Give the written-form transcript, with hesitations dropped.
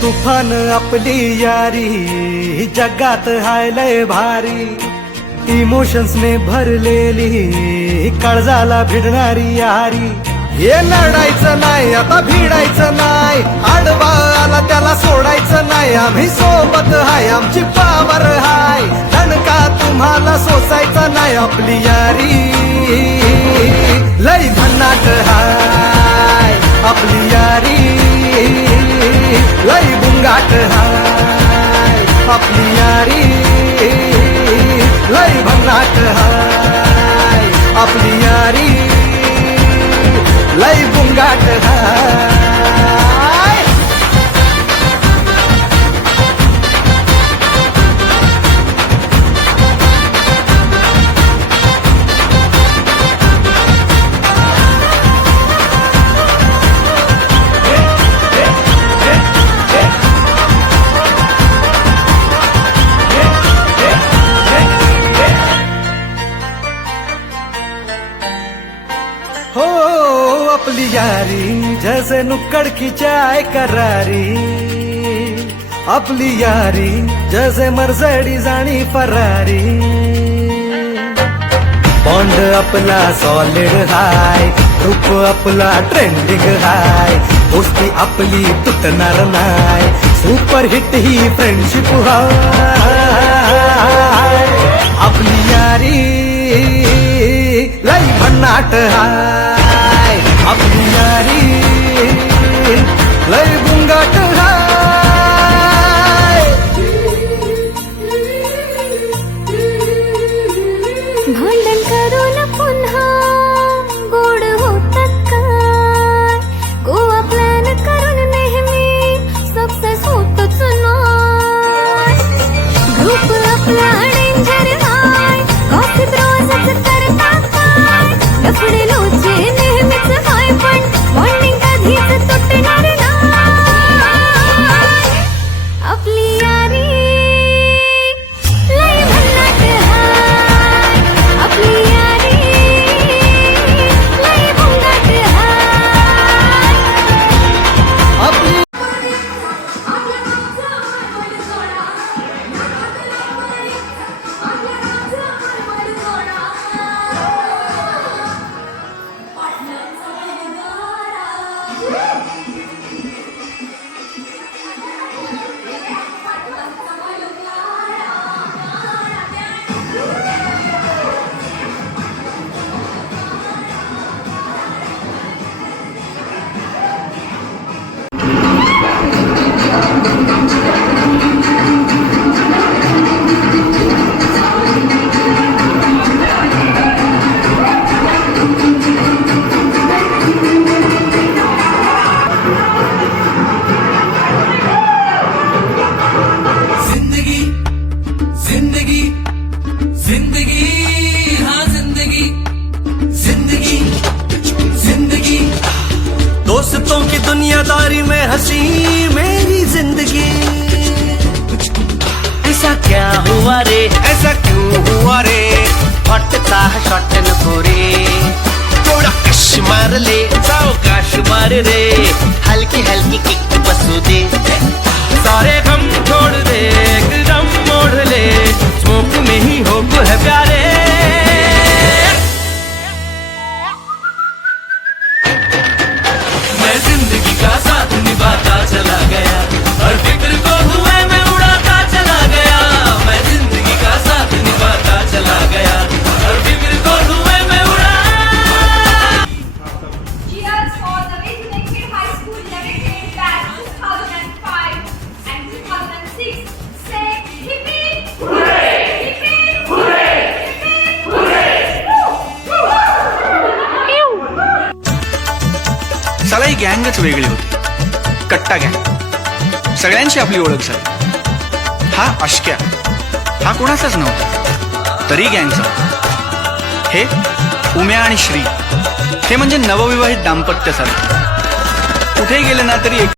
तुफान आपली यारी जगात हाय लय भारी, इमोशन्स ने भरलेली काळजाला भिडणारी यारी. हे लढायचं नाही आता भिडायचं नाही, आडवा आला त्याला सोडायचं नाही. आम्ही सोबत हाय आमची पावर हाय, दणका तुम्हाला सोसायचा नाही. आपली यारी लय भन्नाट हाय, आपली यारी लय बुंगाट हाय. आपली यारी लय भन्नाट हाय, आपली यारी लय बुंगाट हाय. हो अपनी यारी जैसे नुक्कड़ की चाय करारी, अपनी यारी जैसे मर्सिडीज आणि फरारी. बॉन्ड आपला सॉलिड हाय, ग्रुप आपला ट्रेंडिंग हाय, दोस्ती आपली तुटणार नाय, सुपर हिट ही फ्रेंडशिप हाय. आपली यारी लय भन्नाट हाय, आपली यारी लय बुंगाट हाय. भांडण करून पुन्हा गोड होतात काय, गोवा प्लॅन करून नेहमी सक्सेस होतच नाही. ग्रुप आपला डेंजर हाय, कॉफी रोजच करतात काय, लफडे लोचे नेहमीच हाय, पण बॉन्डिंग कधीच तुटणार नाही. आपली यारी लय भन्नाट हाय, आपली यारी लय बुंगाट हाय. आपली दोस्तों की दुनियादारी में हंसी मेरी जिंदगी. ऐसा क्या हुआ रे, ऐसा क्यों हुआ रे, फटता है शॉट नको रे, थोड़ा कश मार ले सावकाश मार रे, हल्की हल्की किक बसू दे, सारे गम छोड़ दे एकदम मोड़ ले, स्मोक में ही होप है प्यारे. मैं जिंदगी का साथ निभाता चला गया, हर फिक्र को धुएं में उड़ाता चला गया. मैं जिंदगी का साथ निभाता चला गया, हर फिक्र को धुएं में उड़ा. Cheers for the Vasinekid High School Limited batch 2005 and 2006. Say hippie! Hooray! Hippie! Hooray! Hippie! Hooray! साला ही गँगच वेगळी होती, कट्टा गँग. सगळ्यांची आपली ओळख झाली. हा अश्क्या हा कोणाचाच नव्हता, तरी गँगचा. हे उम्या आणि श्री हे म्हणजे नवविवाहित दाम्पत्य सारखे. कुठेही गेले ना तरी